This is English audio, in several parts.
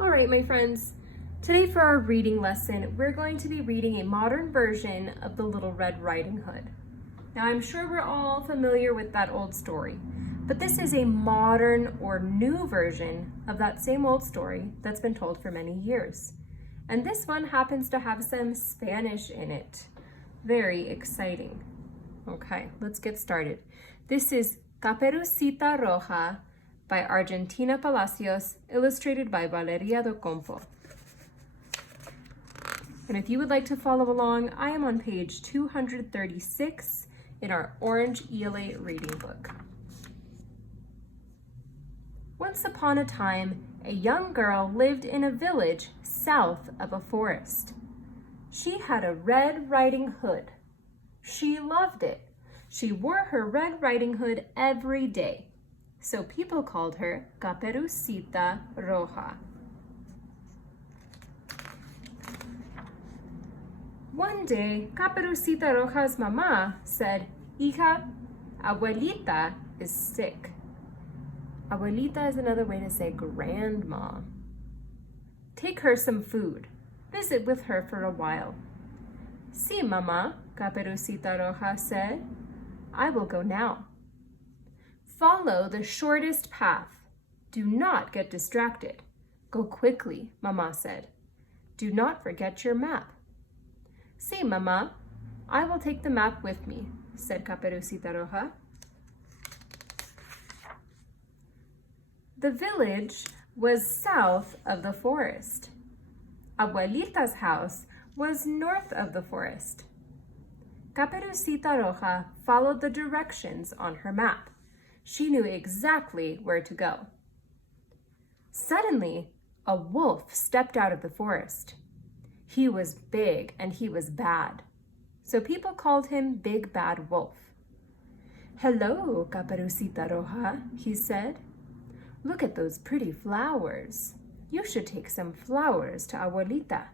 All right, my friends, today for our reading lesson, we're going to be reading a modern version of The Little Red Riding Hood. Now, I'm sure we're all familiar with that old story, but this is a modern or new version of that same old story that's been told for many years. And this one happens to have some Spanish in it. Very exciting. Okay, let's get started. This is Caperucita Roja by Argentina Palacios, illustrated by Valeria do Campo. And if you would like to follow along, I am on page 236 in our Orange ELA reading book. Once upon a time, a young girl lived in a village south of a forest. She had a red riding hood. She loved it. She wore her red riding hood every day. So people called her Caperucita Roja. One day, Caperucita Roja's mama said, "Hija, abuelita is sick." Abuelita is another way to say grandma. Take her some food. Visit with her for a while. "Sí, mama," Caperucita Roja said. "I will go now." Follow the shortest path. Do not get distracted. Go quickly, Mama said. Do not forget your map. "Sí, Mama, I will take the map with me," said Caperucita Roja. The village was south of the forest. Abuelita's house was north of the forest. Caperucita Roja followed the directions on her map. She knew exactly where to go. Suddenly, a wolf stepped out of the forest. He was big and he was bad, so people called him Big Bad Wolf. "Hello, Caperucita Roja," he said. "Look at those pretty flowers. You should take some flowers to Abuelita."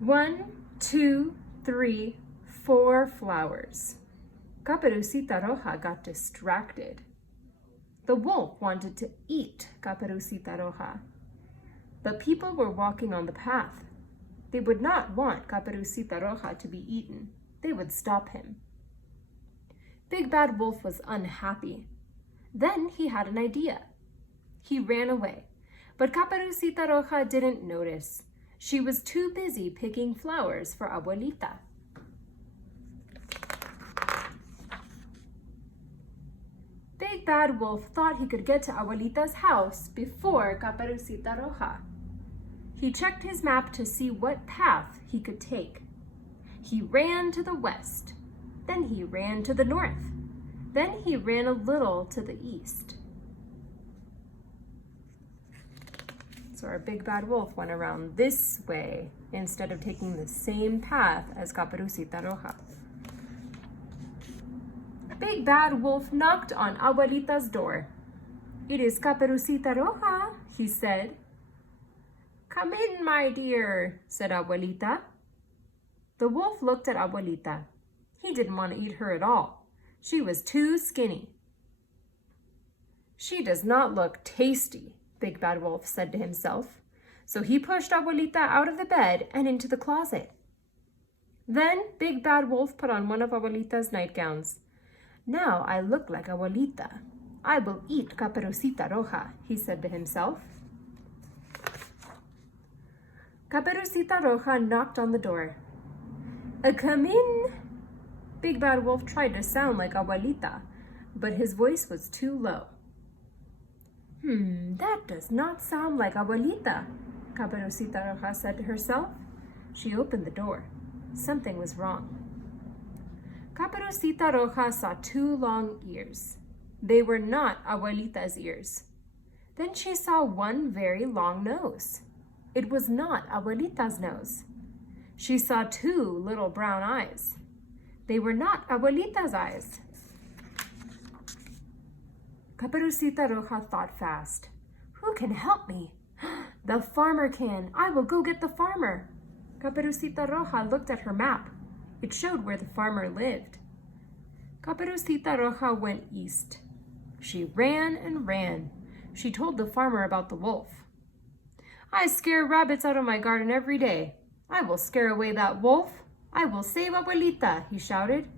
One, two, 3, 4 flowers. Caperucita Roja got distracted. The wolf wanted to eat Caperucita Roja, but people were walking on the path. They would not want Caperucita Roja to be eaten. They would stop him. Big Bad Wolf was unhappy. Then he had an idea. He ran away, but Caperucita Roja didn't notice. She was too busy picking flowers for Abuelita. Big Bad Wolf thought he could get to Abuelita's house before Caperucita Roja. He checked his map to see what path he could take. He ran to the west, then he ran to the north, then he ran a little to the east. So our Big Bad Wolf went around this way instead of taking the same path as Caperucita Roja. Big Bad Wolf knocked on Abuelita's door. "It is Caperucita Roja," he said. "Come in, my dear," said Abuelita. The wolf looked at Abuelita. He didn't want to eat her at all. She was too skinny. "She does not look tasty," Big Bad Wolf said to himself. So he pushed Abuelita out of the bed and into the closet. Then Big Bad Wolf put on one of Abuelita's nightgowns. "Now I look like Abuelita. I will eat Caperucita Roja," he said to himself. Caperucita Roja knocked on the door. "Come in." Big Bad Wolf tried to sound like Abuelita, but his voice was too low. That does not sound like Abuelita," Caperucita Roja said to herself. She opened the door. Something was wrong. Caperucita Roja saw 2 long ears. They were not Abuelita's ears. Then she saw one very long nose. It was not Abuelita's nose. She saw 2 little brown eyes. They were not Abuelita's eyes. Caperucita Roja thought fast. "Who can help me?" "The farmer can. I will go get the farmer." Caperucita Roja looked at her map. It showed where the farmer lived. Caperucita Roja went east. She ran and ran. She told the farmer about the wolf. I scare rabbits out of my garden every day. I will scare away that wolf. I will save Abuelita, he shouted,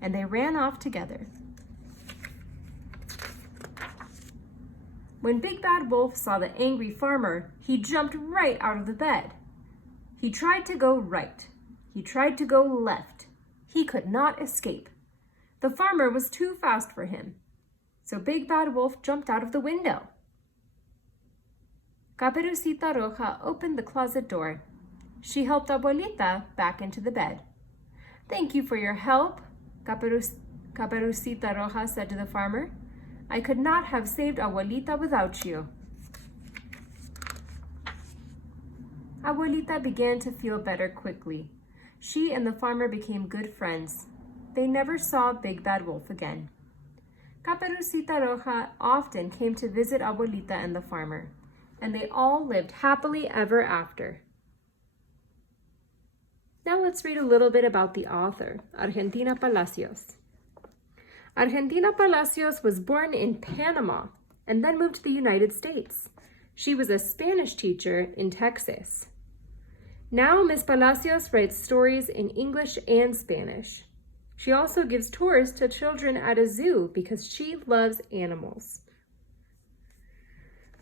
and they ran off together. When Big Bad Wolf saw the angry farmer, he jumped right out of the bed. He tried to go right. He tried to go left. He could not escape. The farmer was too fast for him. So Big Bad Wolf jumped out of the window. Caperucita Roja opened the closet door. She helped Abuelita back into the bed. Thank you for your help, Caperucita Roja said to the farmer. I could not have saved Abuelita without you. Abuelita began to feel better quickly. She and the farmer became good friends. They never saw Big Bad Wolf again. Caperucita Roja often came to visit Abuelita and the farmer, and they all lived happily ever after. Now let's read a little bit about the author, Argentina Palacios. Argentina Palacios was born in Panama and then moved to the United States. She was a Spanish teacher in Texas. Now Ms. Palacios writes stories in English and Spanish. She also gives tours to children at a zoo because she loves animals.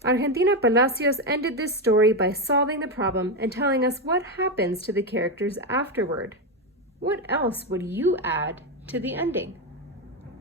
Argentina Palacios ended this story by solving the problem and telling us what happens to the characters afterward. What else would you add to the ending?